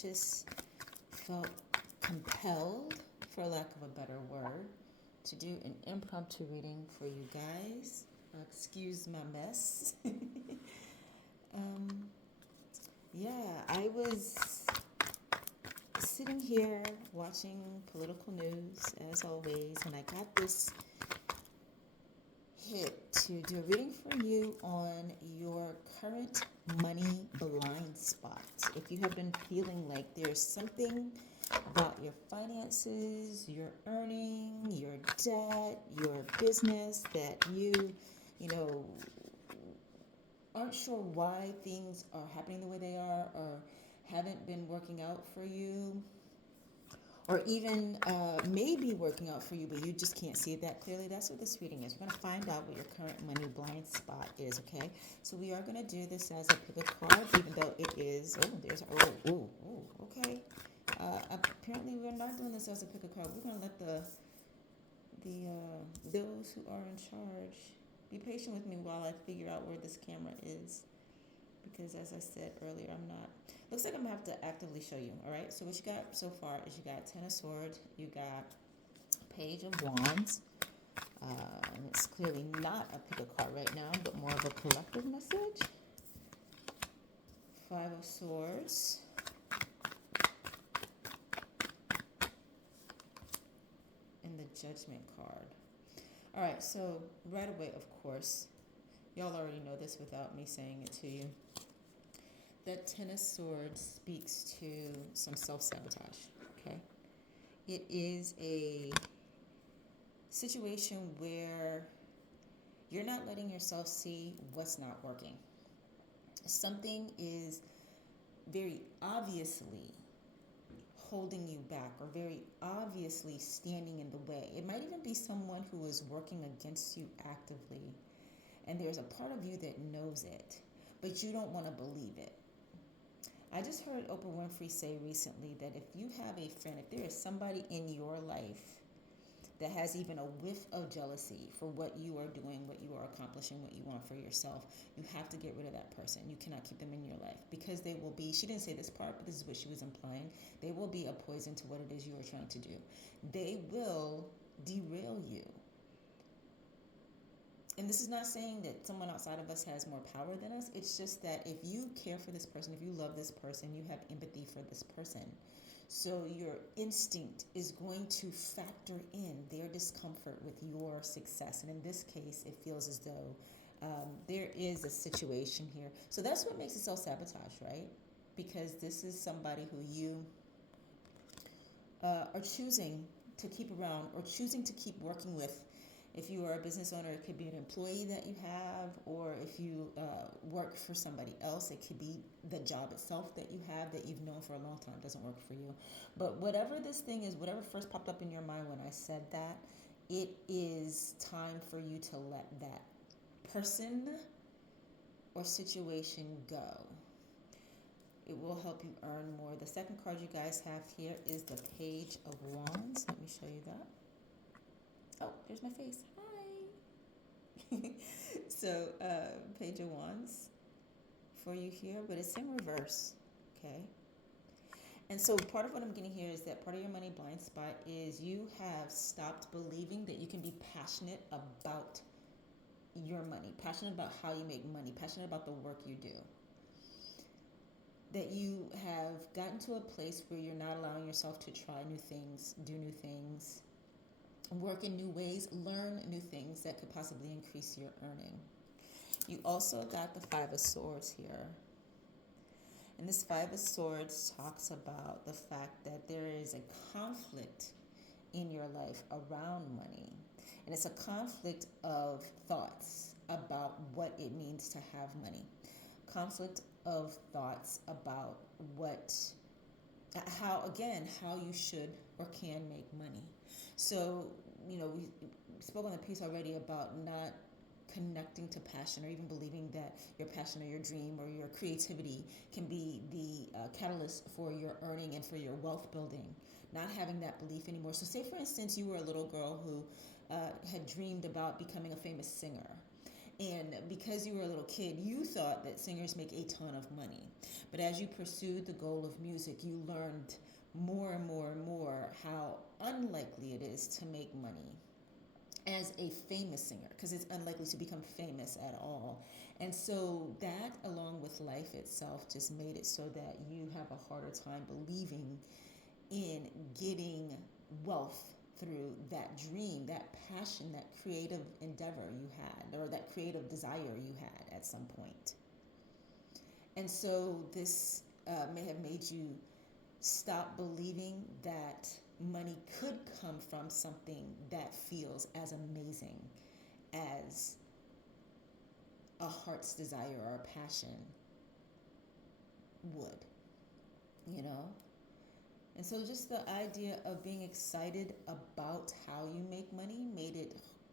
just felt compelled, for lack of a better word, to do an impromptu reading for you guys. Excuse my mess. um, yeah, I was sitting here watching political news as always, and I got this hit to do a reading for you on your current money blind spot. If you have been feeling like there's something about your finances, your earning, your debt, your business that you know, aren't sure why things are happening the way they are or haven't been working out for you, or even maybe working out for you, but you just can't see it that clearly, that's what this reading is. We're going to find out what your current money blind spot is, okay? So we are going to do this as a pick a card, even though it is, okay. Apparently we're not doing this as a pick a card. We're going to let the those who are in charge be patient with me while I figure out where this camera is. Because as I said earlier, I'm not. Looks like I'm gonna have to actively show you. All right. So what you got so far is you got Ten of Swords, you got Page of Wands. And it's clearly not a pick a card right now, but more of a collective message. Five of Swords. And the Judgment card. All right. So right away, of course, y'all already know this without me saying it to you. That Ten of Swords speaks to some self-sabotage, okay? It is a situation where you're not letting yourself see what's not working. Something is very obviously holding you back or very obviously standing in the way. It might even be someone who is working against you actively, and there's a part of you that knows it, but you don't want to believe it. I just heard Oprah Winfrey say recently that if you have a friend, if there is somebody in your life that has even a whiff of jealousy for what you are doing, what you are accomplishing, what you want for yourself, you have to get rid of that person. You cannot keep them in your life because they will be, she didn't say this part, but this is what she was implying, they will be a poison to what it is you are trying to do. They will derail you. And this is not saying that someone outside of us has more power than us. It's just that if you care for this person, if you love this person, you have empathy for this person. So your instinct is going to factor in their discomfort with your success. And in this case, it feels as though there is a situation here. So that's what makes it self-sabotage, right? Because this is somebody who you are choosing to keep around or choosing to keep working with. If you are a business owner, it could be an employee that you have, or if you work for somebody else, it could be the job itself that you have that you've known for a long time doesn't work for you. But whatever this thing is, whatever first popped up in your mind when I said that, it is time for you to let that person or situation go. It will help you earn more. The second card you guys have here is the Page of Wands. Let me show you that. Oh, there's my face. Hi. So, Page of Wands for you here, but it's in reverse. Okay. And so part of what I'm getting here is that part of your money blind spot is you have stopped believing that you can be passionate about your money, passionate about how you make money, passionate about the work you do. That you have gotten to a place where you're not allowing yourself to try new things, do new things, work in new ways, learn new things that could possibly increase your earning. You also got the Five of Swords here. And this Five of Swords talks about the fact that there is a conflict in your life around money. And it's a conflict of thoughts about what it means to have money. Conflict of thoughts about how you should or can make money. So, we spoke on the piece already about not connecting to passion or even believing that your passion or your dream or your creativity can be the catalyst for your earning and for your wealth building. Not having that belief anymore. So say, for instance, you were a little girl who had dreamed about becoming a famous singer. And because you were a little kid, you thought that singers make a ton of money. But as you pursued the goal of music, you learned more and more and more how unlikely it is to make money as a famous singer, because it's unlikely to become famous at all. And so that, along with life itself, just made it so that you have a harder time believing in getting wealth through that dream, that passion, that creative endeavor you had, or that creative desire you had at some point. And so this may have made you stop believing that money could come from something that feels as amazing as a heart's desire or a passion would, you know? And so just the idea of being excited about how you make money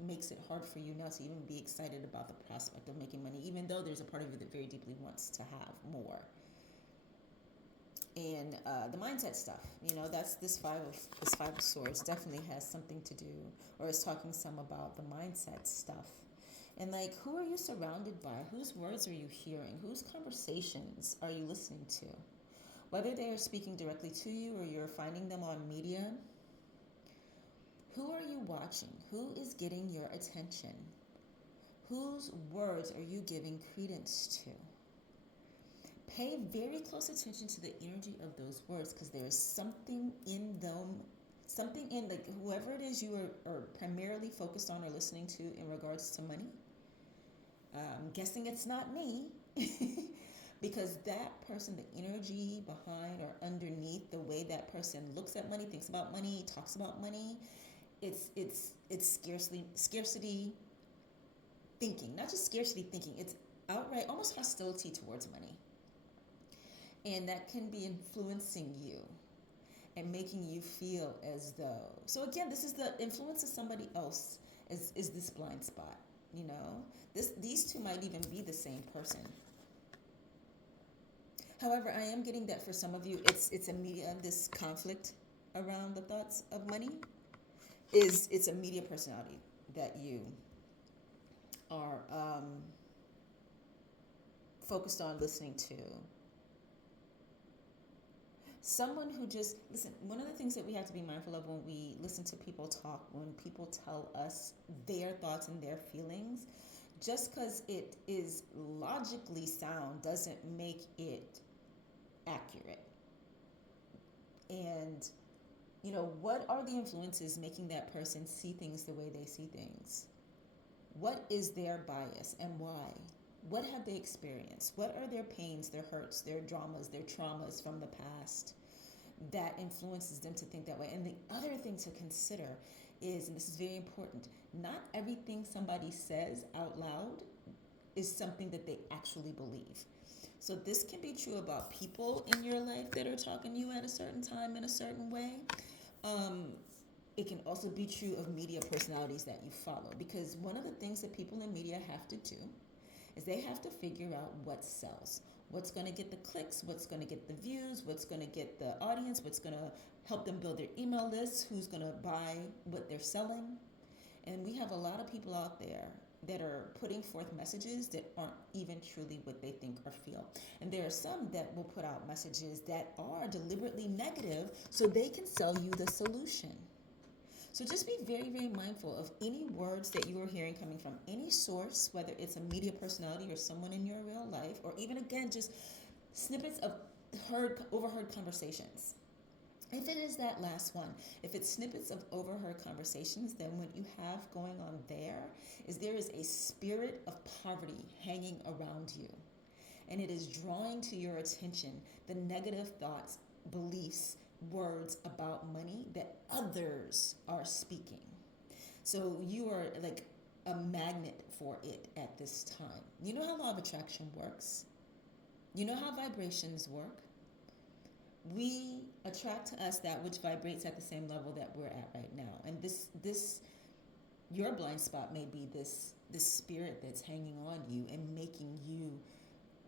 makes it hard for you now to even be excited about the prospect of making money, even though there's a part of you that very deeply wants to have more. And the mindset stuff, that's this five of swords definitely has something to do, or is talking some about the mindset stuff. And like, who are you surrounded by? Whose words are you hearing? Whose conversations are you listening to? Whether they are speaking directly to you or you're finding them on media, who are you watching? Who is getting your attention? Whose words are you giving credence to? Pay very close attention to the energy of those words, because there is something in them, something in like whoever it is you are primarily focused on or listening to in regards to money. I'm guessing it's not me. Because that person, the energy behind or underneath the way that person looks at money, thinks about money, talks about money, it's scarcity thinking. Not just scarcity thinking, it's outright almost hostility towards money. And that can be influencing you and making you feel as though. So again, this is the influence of somebody else is this blind spot, These two might even be the same person. However, I am getting that for some of you, it's a media, this conflict around the thoughts of money it's a media personality that you are focused on listening to. Someone who just, listen, one of the things that we have to be mindful of when we listen to people talk, when people tell us their thoughts and their feelings, just because it is logically sound doesn't make it accurate. And what are the influences making that person see things the way they see things? What is their bias and why? What have they experienced? What are their pains, their hurts, their dramas, their traumas from the past that influences them to think that way? And the other thing to consider is, and this is very important, not everything somebody says out loud is something that they actually believe. So this can be true about people in your life that are talking to you at a certain time in a certain way. It can also be true of media personalities that you follow, because one of the things that people in media have to do is they have to figure out what sells, what's going to get the clicks, what's going to get the views, what's going to get the audience, what's going to help them build their email lists, who's going to buy what they're selling. And we have a lot of people out there that are putting forth messages that aren't even truly what they think or feel. And there are some that will put out messages that are deliberately negative so they can sell you the solution. So just be very, very mindful of any words that you are hearing coming from any source, whether it's a media personality or someone in your real life, or even, again, just snippets of overheard conversations. If it is that last one, if it's snippets of overheard conversations, then what you have going on there is a spirit of poverty hanging around you. And it is drawing to your attention the negative thoughts, beliefs, words about money that others are speaking. So you are like a magnet for it at this time. You know how law of attraction works? You know how vibrations work? We attract to us that which vibrates at the same level that we're at right now. And this your blind spot may be this spirit that's hanging on you and making you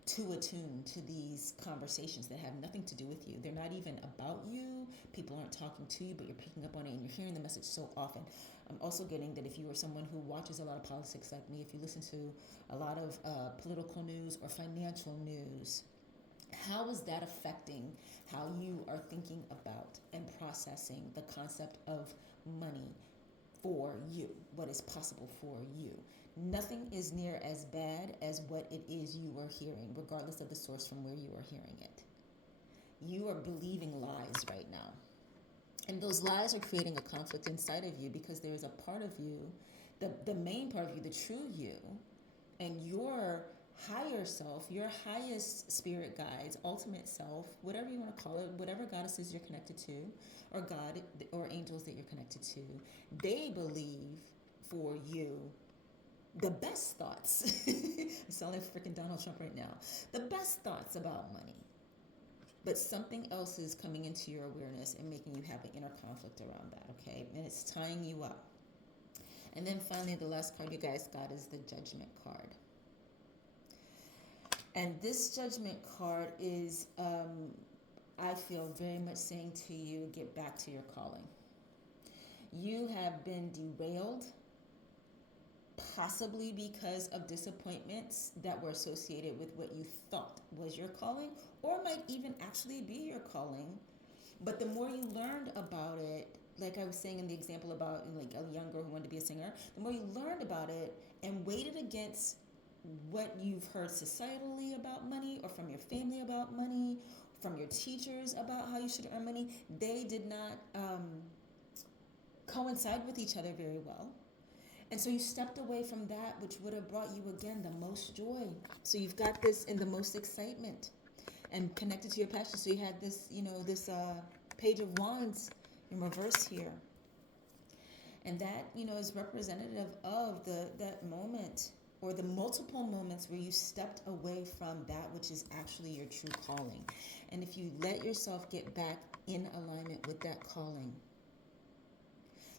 too attuned to these conversations that have nothing to do with you. They're not even about you. People aren't talking to you, but you're picking up on it and you're hearing the message so often. I'm also getting that if you are someone who watches a lot of politics like me, if you listen to a lot of political news or financial news, how is that affecting how you are thinking about and processing the concept of money for you, what is possible for you? Nothing is near as bad as what it is you are hearing, regardless of the source from where you are hearing it. You are believing lies right now. And those lies are creating a conflict inside of you because there is a part of you, the main part of you, the true you, and your higher self, your highest spirit guides, ultimate self, whatever you want to call it, whatever goddesses you're connected to, or God or angels that you're connected to, they believe for you the best thoughts. I sound like freaking Donald Trump right now. The best thoughts about money. But something else is coming into your awareness and making you have an inner conflict around that, okay? And it's tying you up. And then finally, the last card you guys got is the Judgment card. And this Judgment card is, I feel, very much saying to you, get back to your calling. You have been derailed, possibly because of disappointments that were associated with what you thought was your calling, or might even actually be your calling. But the more you learned about it, like I was saying in the example about like a young girl who wanted to be a singer, the more you learned about it and weighed it against what you've heard societally about money, or from your family about money, from your teachers about how you should earn money, they did not coincide with each other very well. And so you stepped away from that which would have brought you, again, the most joy. So you've got this in the most excitement and connected to your passion. So you had this, this Page of Wands in reverse here. And that, is representative of that moment, or the multiple moments where you stepped away from that which is actually your true calling. And if you let yourself get back in alignment with that calling,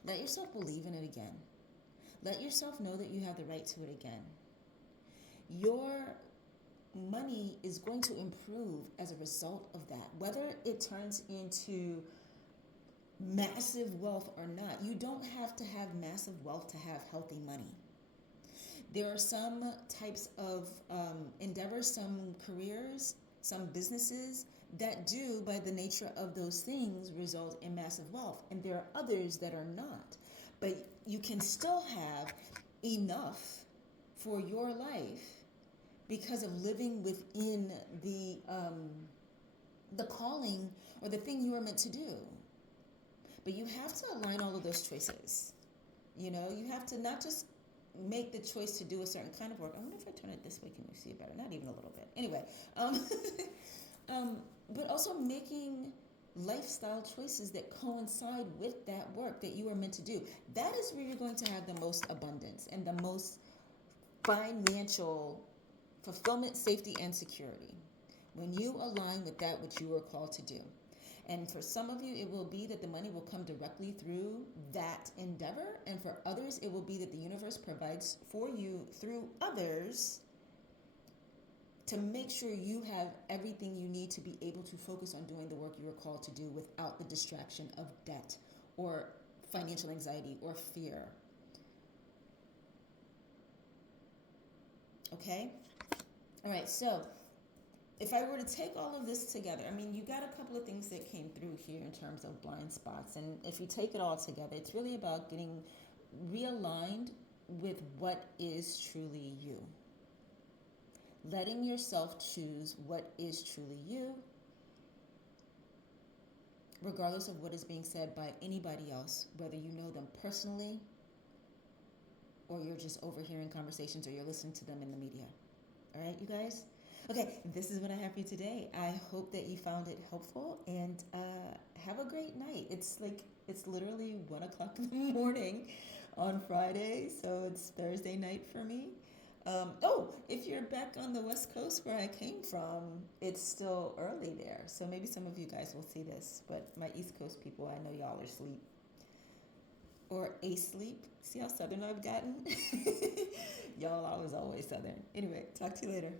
let yourself believe in it again. Let yourself know that you have the right to it again. Your money is going to improve as a result of that. Whether it turns into massive wealth or not, you don't have to have massive wealth to have healthy money. There are some types of endeavors, some careers, some businesses that do, by the nature of those things, result in massive wealth. And there are others that are not. But you can still have enough for your life because of living within the calling or the thing you are meant to do. But you have to align all of those choices. You have to not just make the choice to do a certain kind of work. I wonder if I turn it this way, can you see it better? Not even a little bit. Anyway, but also making lifestyle choices that coincide with that work that you are meant to do. That is where you're going to have the most abundance and the most financial fulfillment, safety, and security. When you align with that which you are called to do. And for some of you, it will be that the money will come directly through that endeavor. And for others, it will be that the universe provides for you through others to make sure you have everything you need to be able to focus on doing the work you are called to do without the distraction of debt or financial anxiety or fear. Okay? All right, so if I were to take all of this together, you got a couple of things that came through here in terms of blind spots. And if you take it all together, it's really about getting realigned with what is truly you. Letting yourself choose what is truly you, regardless of what is being said by anybody else, whether you know them personally or you're just overhearing conversations or you're listening to them in the media. All right, you guys? Okay, this is what I have for you today. I hope that you found it helpful, and have a great night. It's literally 1 o'clock in the morning on Friday, so it's Thursday night for me. If you're back on the West Coast where I came from, it's still early there. So maybe some of you guys will see this. But my East Coast people, I know y'all are asleep. Or asleep. See how Southern I've gotten? Y'all, I was always Southern. Anyway, talk to you later.